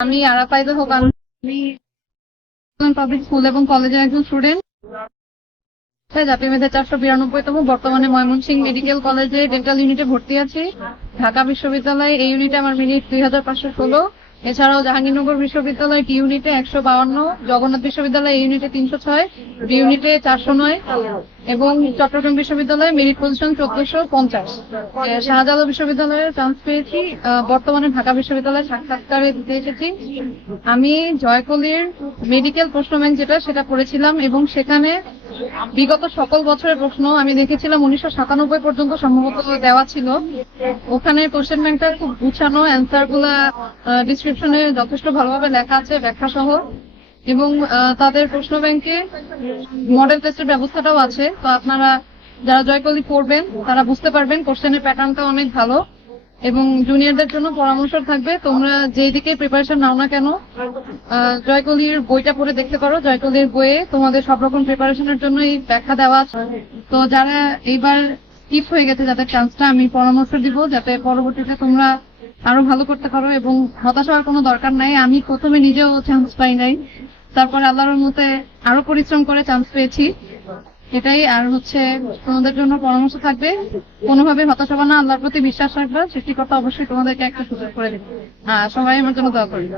আমি আরাফাইদা হোক, আমি পাবলিক স্কুল এবং কলেজের একজন স্টুডেন্ট। জাতীয় মেধা 492তম, বর্তমানে ময়মনসিংহ মেডিকেল কলেজে ডেন্টাল ইউনিটে ভর্তি আছি। ঢাকা বিশ্ববিদ্যালয়ে এই ইউনিটে আমার মিনিট 2516। এছাড়াও জাহাঙ্গীরনগর বিশ্ববিদ্যালয় টি ইউনিটে 152, জগন্নাথ বিশ্ববিদ্যালয় এই ইউনিটে 306, বি ইউনিটে 409 এবং চট্টগ্রাম বিশ্ববিদ্যালয়ে মেরিট পজিশন 1450। শাহজালাল বিশ্ববিদ্যালয়ে চান্স পেয়েছি। বর্তমানে ঢাকা বিশ্ববিদ্যালয়ে সাক্ষাৎকারে দিতে এসেছি। আমি জয়কলির মেডিকেল প্রশ্ন ব্যাংক যেটা সেটা পড়েছিলাম এবং সেখানে বিগত সকল বছরের প্রশ্ন আমি দেখেছিলাম 1997 পর্যন্ত সম্ভবত দেওয়া ছিল। ওখানে কোশ্চেন ব্যাংকটা খুব গুছানো, অ্যান্সার গুলা ডিসক্রিপশনে যথেষ্ট ভালোভাবে লেখা আছে ব্যাখ্যা সহ, এবং তাদের প্রশ্ন ব্যাংকে মডেল টেস্টের ব্যবস্থাটাও আছে। তো আপনারা যারা জয়কলি পড়বেন তারা বুঝতে পারবেন কোশ্চেনের প্যাটার্নটা অনেক ভালো। এবং জুনিয়রদের জন্য পরামর্শ থাকবে, তোমরা যেদিকে প্রিপারেশন নাও না কেন জয়কলির বইটা পড়ে দেখতে পারো। জয়কলির বইয়ে তোমাদের সব রকম প্রিপারেশনের জন্য এই ব্যাখ্যা দেওয়া আছে। তো যারা এইবার স্কিপ হয়ে গেছে যাদের চান্সটা, আমি পরামর্শ দিব যাতে পরবর্তীতে তোমরা আরো ভালো করতে পারো এবং হতাশ হওয়ার কোনো দরকার নাই। আমি প্রথমে নিজেও চান্স পাই নাই, তারপরে আল্লাহর মতে আরো পরিশ্রম করে চান্স পেয়েছি। এটাই। আর তোমাদের জন্য পরামর্শ থাকবে, কোনোভাবে হতাশ হবে না, আল্লাহর প্রতি বিশ্বাস রাখবে, সৃষ্টিকর্তা অবশ্যই তোমাদেরকে একটা সুযোগ করে দেবে। সবাই আমার জন্য দোয়া করবে।